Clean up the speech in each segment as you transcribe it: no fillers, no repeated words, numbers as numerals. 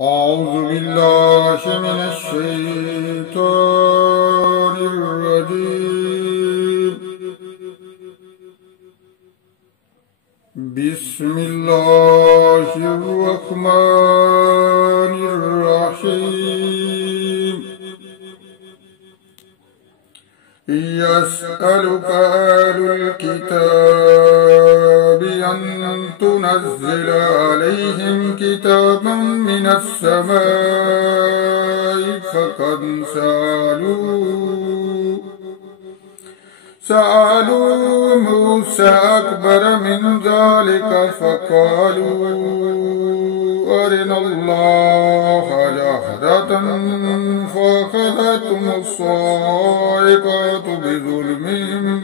أعوذ بالله من الشيطان الرجيم. بسم الله الرحمن الرحيم. يسألك أهل الكتاب أن تنزل عليهم كتابا من السماء فقد سألوا موسى أكبر من ذلك فقالوا أرنا الله جهرة فأخذتهم الصاعقة بظلمهم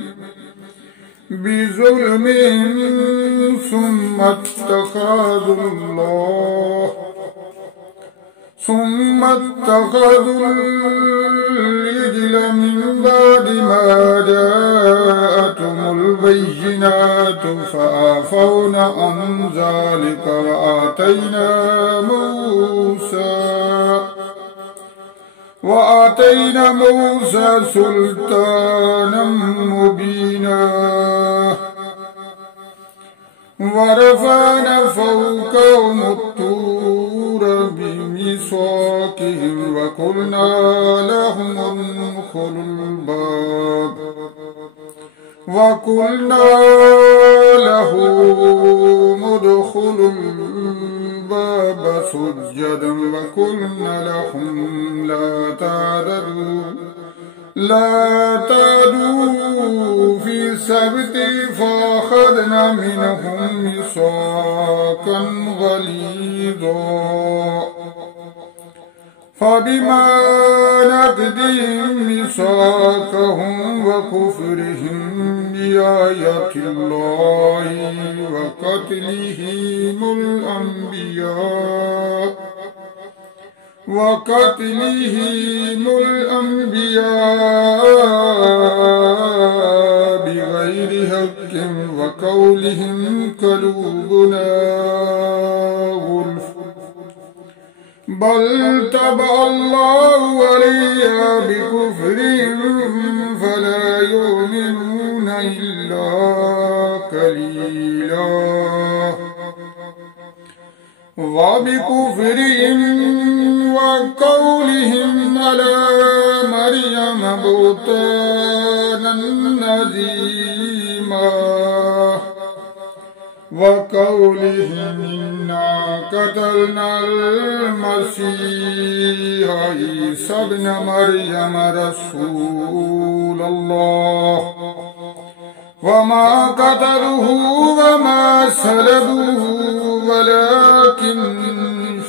ثم اتخذوا العجل من بعد ما جاءتهم البينات فعفونا عن ذلك وآتينا موسى سلطانا مبينا ورفعنا فوقهم الطور بميثاقهم وقلنا لهم ادخلوا الباب سجدا وقلنا لهم لا تعدوا في السبت فأخذنا منهم ميثاقا غليظا فبما نقضهم ميثاقهم وكفرهم بآيات الله وقتلهم الأنبياء بغير حق وقولهم قلوبنا غلف بل طبع الله عليها بكفرهم فلا يؤمنون إلا قليلا وبكفرهم وقولهم على مريم بهتانا عظيما وقولهم إنا قتلنا المسيح عيسى ابن مريم رسول الله وما قتلوه وما صلبوه ولكن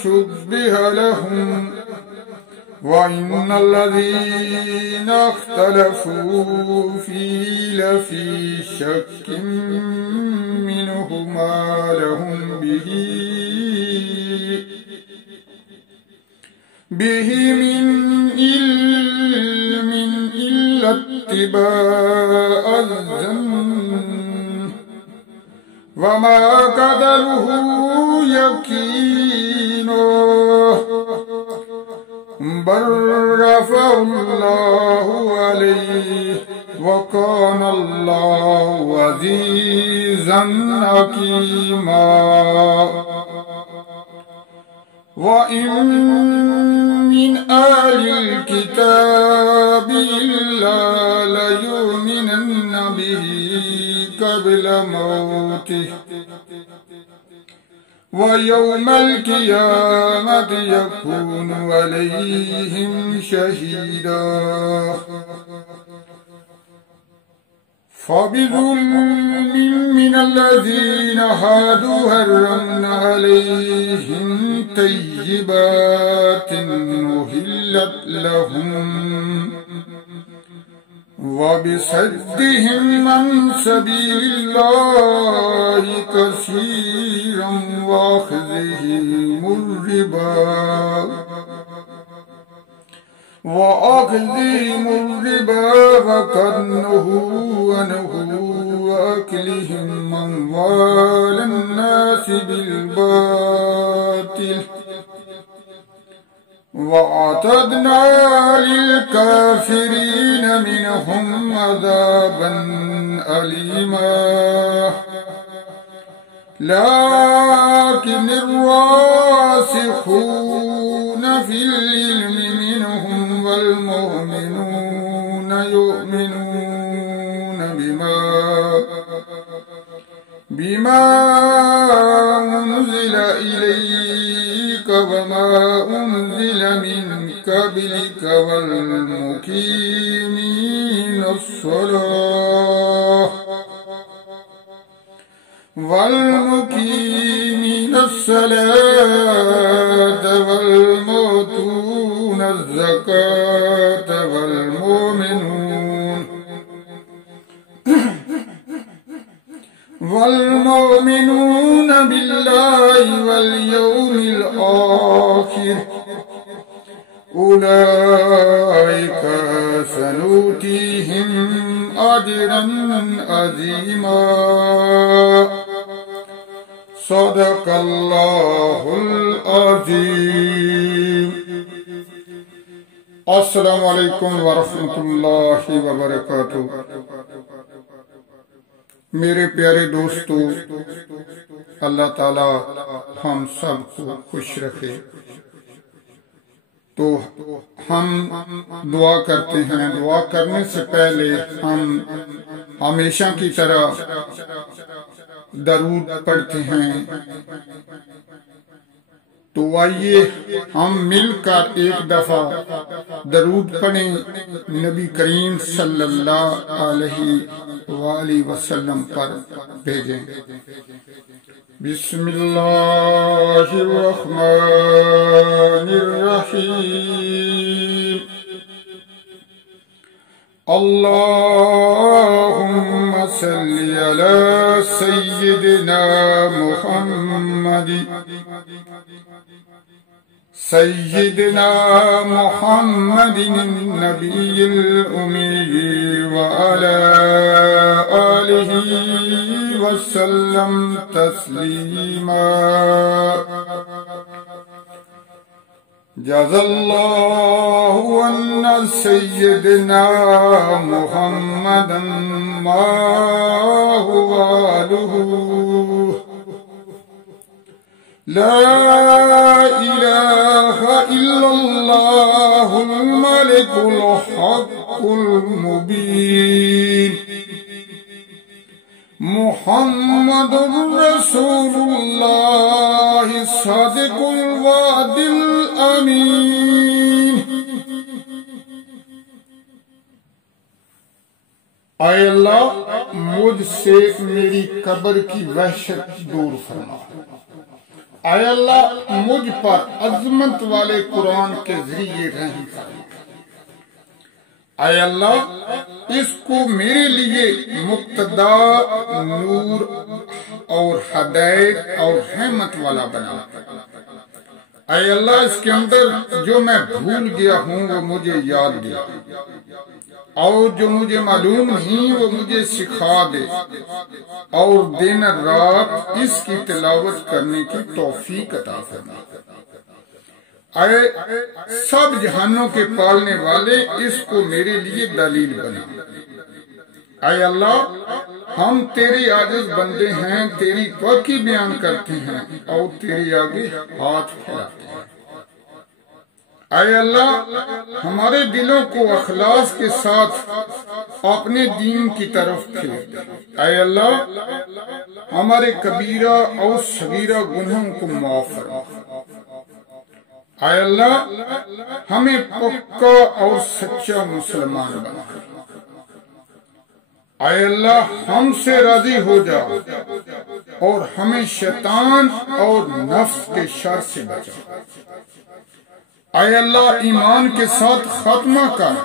شبه لهم وإن الذين اختلفوا فيه لفي شك منه ما لهم به من علم إلا اتباع الظن وما قدره يقينا بل رفعه الله عليه وكان الله عزيزا حكيما وإن من أهل الكتاب إلا ليؤمنن به قبل موته ويوم القيامة يكون عليهم شهيدا فبظلم من الذين هادوا حرمنا عليهم طيبات أحلت لهم وبصدهم عن سبيل الله كثيرا وأخذهم الربا وقد نهوا عنه وأكلهم أموال الناس بالباطل وَأَعْتَدْنَا لِلْكَافِرِينَ مِنْهُمْ عَذَابًا أَلِيمًا لكن الراسخون في العلم منهم والمؤمنون يؤمنون بما أنزل إليك وما أنزل من قبلك والمقيمين الصلاة والمؤتون الزكاة والمؤمنون بالله واليوم الآخر أولئك سنؤتيهم أجرا عظيما صدق الله العظيم. السلام علیکم ورحمۃ اللہ وبرکاتہ. میرے پیارے دوستو، اللہ تعالی ہم سب کو خوش رکھے. تو ہم دعا کرتے ہیں. دعا کرنے سے پہلے ہم ہمیشہ کی طرح درود پڑھتے ہیں. تو آئیے ہم مل کر ایک دفعہ درود پڑھیں، نبی کریم صلی اللہ علیہ وآلہ وسلم پر بھیجیں. بسم اللہ الرحمن الرحیم. اللهم صل على سيدنا محمد النبي الأمي وعلى آله وسلم تسليما. جزا الله عنا سيدنا محمدا ما هو آله. لا إله إلا الله الملك الحق المبين محمد رسول الله صادق الوعد الأمين. اے اللہ، مجھ سے میری قبر کی وحشت دور فرما. اے اللہ، مجھ پر عظمت والے قرآن کے ذریعے رحم فرما. اے اللہ، اس کو میرے لیے مقتدا نور اور ہدایت اور رحمت والا بنا. اے اللہ، اس کے اندر جو میں بھول گیا ہوں وہ مجھے یاد دے، اور جو مجھے معلوم نہیں وہ مجھے سکھا دے، اور دن رات اس کی تلاوت کرنے کی توفیق عطا فرما. اے سب جہانوں کے پالنے والے، اس کو میرے لیے دلیل بنا. اے اللہ، ہم تیرے عاجز بندے ہیں، تیری پاکی بیان کرتے ہیں اور تیرے آگے ہاتھ پھیلاتے ہیں. اے اللہ، ہمارے دلوں کو اخلاص کے ساتھ اپنے دین کی طرف پھیر دے. اے اللہ، ہمارے کبیرہ اور صغیرہ گناہوں کو معاف فرما. اے اللہ، ہمیں پکا اور سچا مسلمان بنا. اے اللہ، ہم سے راضی ہو جا اور ہمیں شیطان اور نفس کے شر سے بچا. اے اللہ، ایمان کے ساتھ خاتمہ کر.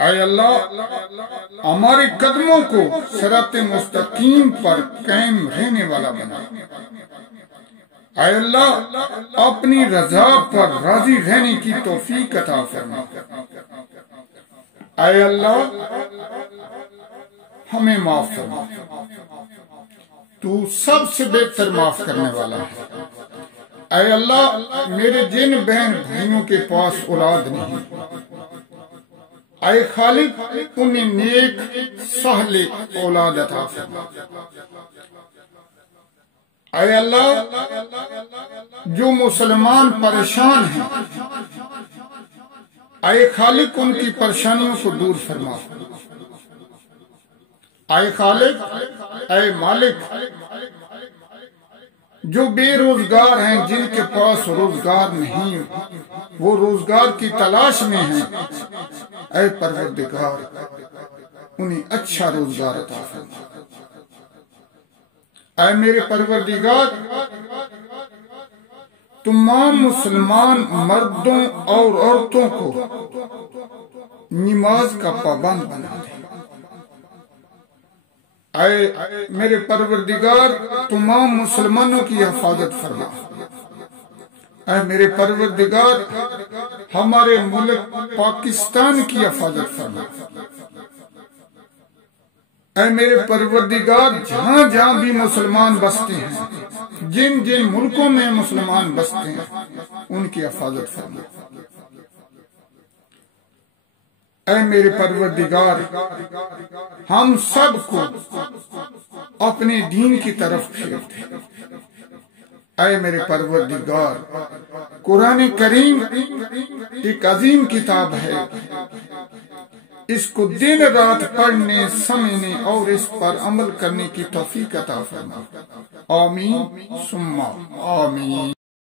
اے اللہ، ہمارے قدموں کو صراط مستقیم پر قائم رہنے والا بنا. اے اللہ، اپنی رضا پر راضی رہنے کی توفیق عطا فرما. اے اللہ، ہمیں معاف فرما. تو سب سے بہتر معاف کرنے والا ہے. اے اللہ میرے جن بہن بھائیوں کے پاس اولاد نہیں، اے خالق انہیں نیک سہل اولاد عطا فرما۔ اے اللہ جو مسلمان پریشان ہیں، اے خالق ان کی پریشانیوں کو دور فرما۔ اے خالق، اے مالک، جو بے روزگار ہیں، جن کے پاس روزگار نہیں، وہ روزگار کی تلاش میں ہیں، اے پروردگار انہیں اچھا روزگار عطا فرما۔ اے میرے پروردگار تمام مسلمان مردوں اور عورتوں کو نماز کا پابند بنا دے۔ اے میرے پروردگار تمام مسلمانوں کی حفاظت فرما۔ اے میرے پروردگار ہمارے ملک پاکستان کی حفاظت فرما۔ اے میرے پروردگار جہاں جہاں بھی مسلمان بستے ہیں، جن جن ملکوں میں مسلمان بستے ہیں، ان کی حفاظت فرما۔ اے میرے پروردگار ہم سب کو اپنے دین کی طرف پھیر دے۔ اے میرے پروردگار قرآن کریم ایک عظیم کتاب ہے، اس کو دن رات پڑھنے، سمجھنے اور اس پر عمل کرنے کی توفیق عطا فرما۔ آمین ثم آمین۔